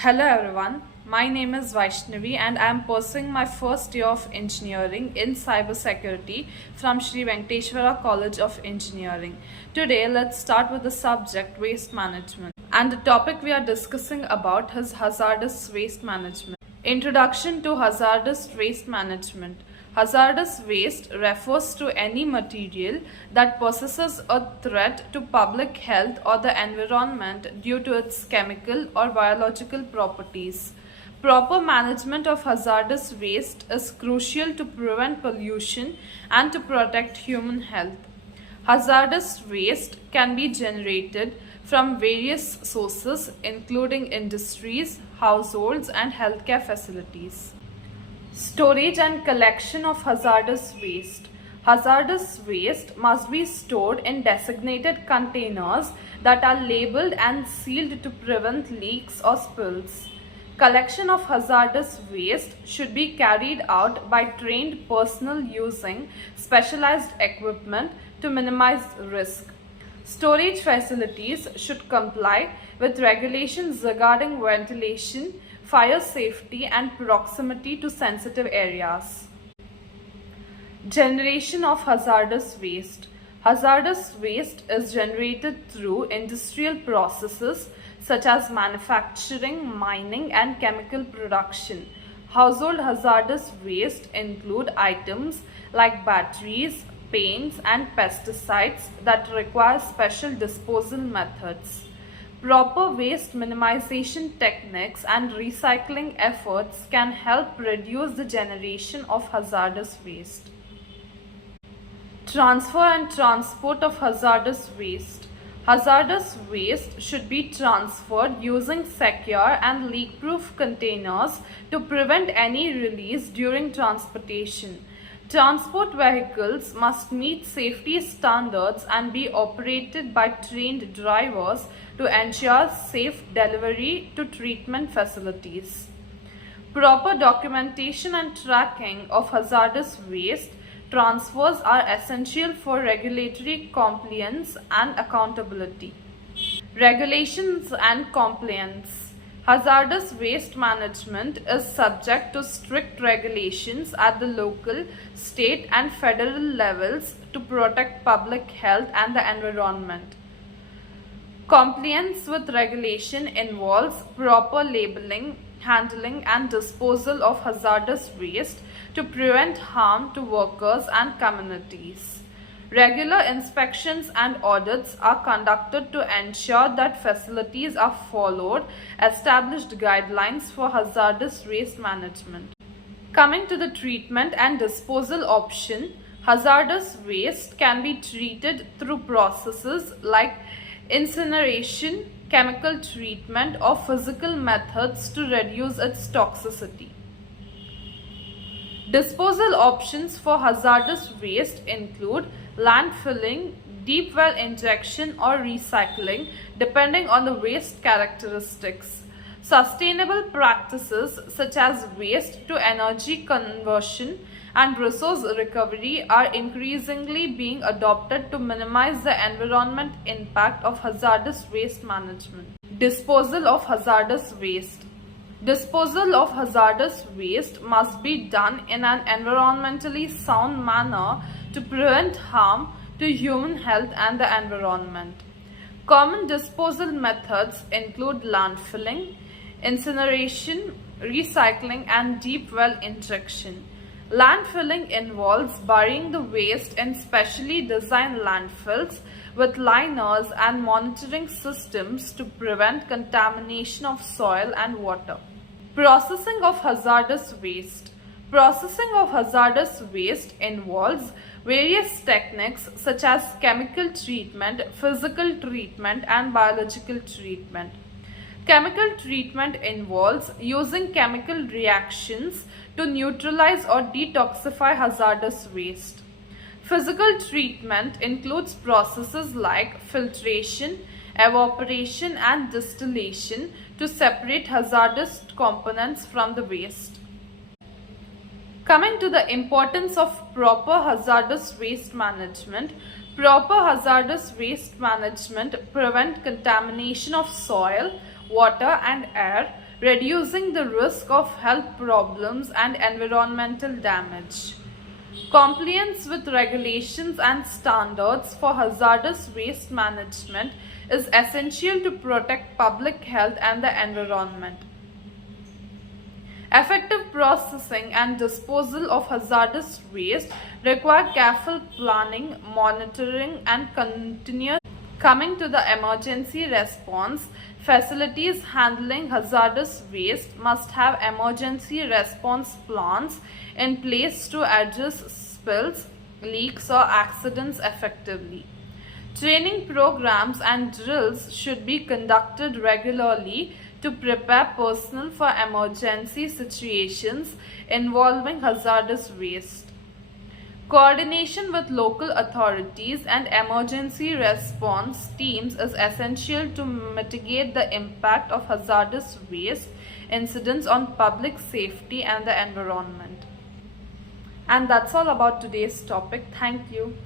Hello everyone, my name is Vaishnavi and I am pursuing my first year of engineering in cybersecurity from Sri Venkateshwara College of Engineering. Today let's start with the subject waste management, and the topic we are discussing about is hazardous waste management. Introduction to hazardous waste management. Hazardous waste refers to any material that possesses a threat to public health or the environment due to its chemical or biological properties. Proper management of hazardous waste is crucial to prevent pollution and to protect human health. Hazardous waste can be generated from various sources including industries, households, and healthcare facilities. Storage and collection of hazardous waste. Hazardous waste must be stored in designated containers that are labeled and sealed to prevent leaks or spills. Collection of hazardous waste should be carried out by trained personnel using specialized equipment to minimize risk. Storage facilities should comply with regulations regarding ventilation, fire safety, and proximity to sensitive areas. Generation of hazardous waste. Hazardous waste is generated through industrial processes such as manufacturing, mining, and chemical production. Household hazardous waste include items like batteries, paints, and pesticides that require special disposal methods. Proper waste minimization techniques and recycling efforts can help reduce the generation of hazardous waste. Transfer and transport of hazardous waste. Hazardous waste should be transferred using secure and leak-proof containers to prevent any release during transportation. Transport vehicles must meet safety standards and be operated by trained drivers to ensure safe delivery to treatment facilities. Proper documentation and tracking of hazardous waste transfers are essential for regulatory compliance and accountability. Regulations and compliance. Hazardous waste management is subject to strict regulations at the local, state, and federal levels to protect public health and the environment. Compliance with regulation involves proper labeling, handling, and disposal of hazardous waste to prevent harm to workers and communities. Regular inspections and audits are conducted to ensure that facilities are followed established guidelines for hazardous waste management. Coming to the treatment and disposal option, hazardous waste can be treated through processes like incineration, chemical treatment, or physical methods to reduce its toxicity. Disposal options for hazardous waste include landfilling, deep well injection, or recycling, depending on the waste characteristics. Sustainable practices such as waste to energy conversion and resource recovery are increasingly being adopted to minimize the environment impact of hazardous waste management. Disposal of hazardous waste. Disposal of hazardous waste must be done in an environmentally sound manner to prevent harm to human health and the environment. Common disposal methods include landfilling, incineration, recycling, and deep well injection. Landfilling involves burying the waste in specially designed landfills with liners and monitoring systems to prevent contamination of soil and water. Processing of hazardous waste. Processing of hazardous waste involves various techniques such as chemical treatment, physical treatment, and biological treatment. Chemical treatment involves using chemical reactions to neutralize or detoxify hazardous waste. Physical treatment includes processes like filtration, evaporation, and distillation to separate hazardous components from the waste. Coming to the importance of proper hazardous waste management, proper hazardous waste management prevents contamination of soil, water and air, reducing the risk of health problems and environmental damage. Compliance with regulations and standards for hazardous waste management is essential to protect public health and the environment. Effective processing and disposal of hazardous waste require careful planning, monitoring, and continuous. Coming to the emergency response, facilities handling hazardous waste must have emergency response plans in place to address spills, leaks, or accidents effectively. Training programs and drills should be conducted regularly to prepare personnel for emergency situations involving hazardous waste. Coordination with local authorities and emergency response teams is essential to mitigate the impact of hazardous waste incidents on public safety and the environment. And that's all about today's topic. Thank you.